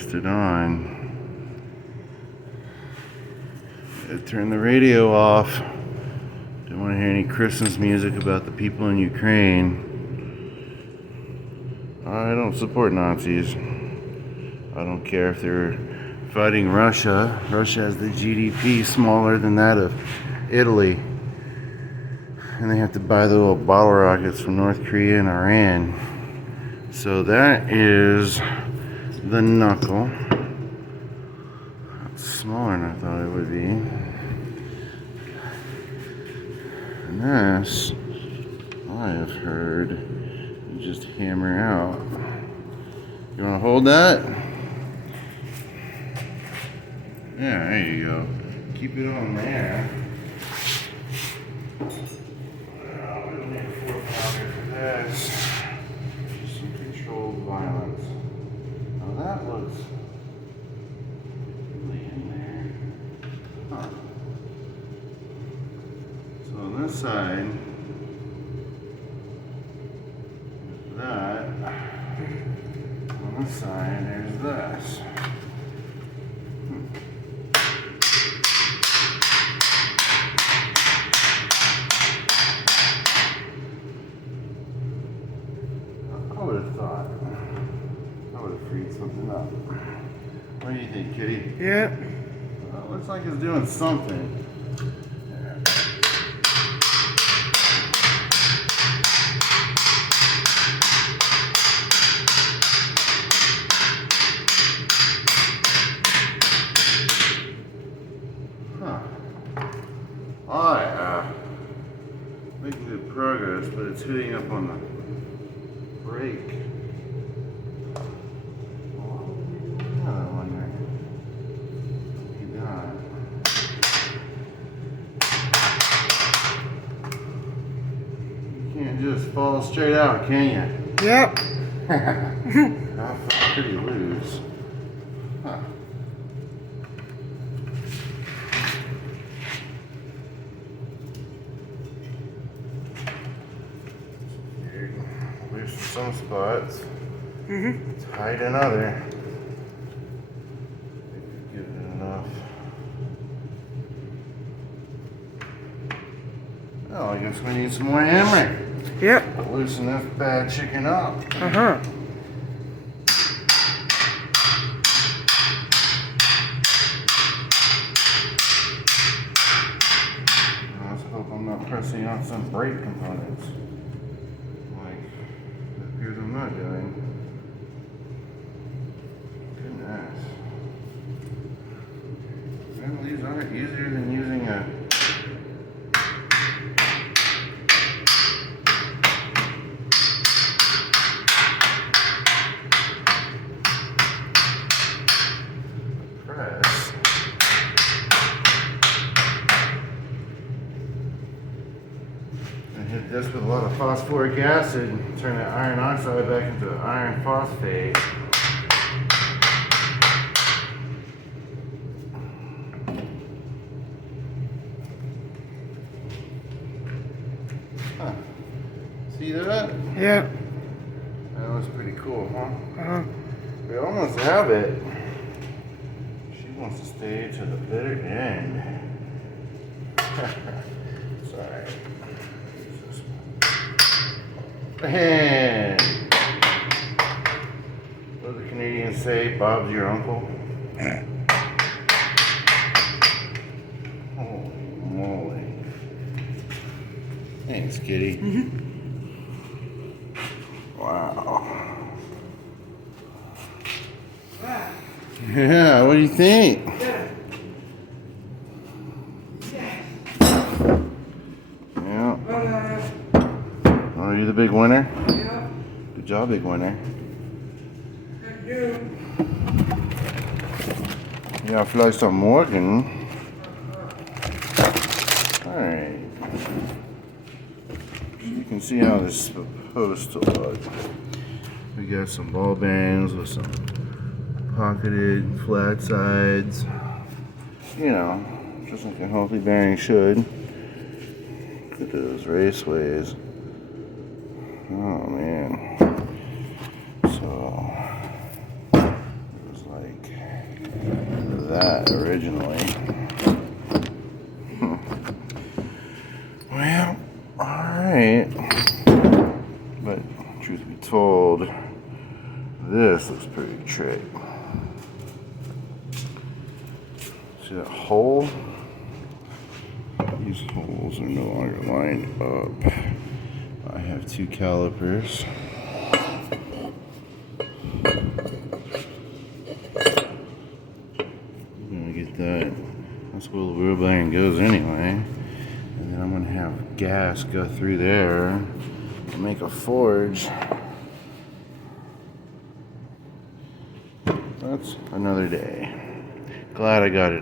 rested on. Turn the radio off. Don't want to hear any Christmas music about the people in Ukraine. I don't support Nazis. I don't care if they're fighting Russia. Russia has the GDP smaller than that of Italy. And they have to buy the little bottle rockets from North Korea and Iran. So that is the knuckle. It's smaller than I thought it would be. And this, I have heard, you just hammer out. You want to hold that? Yeah, there you go. Keep it on there. We don't need a 4-pounder for this. Some controlled violence. Now that looks really in there. Huh. So on this side, there's that. On this side, there's this. I would have thought. I would have freed something up. What do you think, Kitty? Yeah. Looks like it's doing something. Making good progress, but it's hitting up on the brake. I wonder. You can't just fall straight out, can you? Yep. I felt pretty loose. Huh. Loose in some spots, tight in other. Give it enough. Oh, I guess we need some more hammering. Yep. To loosen this bad chicken up. Let's hope I'm not pressing on some brake components. Here's what I'm not doing. Goodness. Well, these aren't easier than using a press. Hit this with a lot of phosphoric acid and turn the iron oxide back into iron phosphate. Huh. See that? Yeah. That looks pretty cool, huh? We almost have it. She wants to stay to the bitter end. Sorry. And what do the Canadians say? Bob's your uncle? Holy moly. Thanks, Kitty. Wow. Yeah, what do you think? Yeah. Are you the big winner? Yeah. Good job, big winner. Thank you. Ja, vielleicht am Morgen. Alright. You can see how this is supposed to look. We got some ball bearings with some pocketed flat sides. You know, just like a healthy bearing should. Look at those raceways. Oh man. So it was like originally. Well, alright. But truth be told, this looks pretty trick. See that hole? These holes are no longer lined up. I have 2 calipers. I'm gonna get that. That's where the wheel bearing goes anyway. And then I'm gonna have gas go through there and make a forge. That's another day. Glad I got it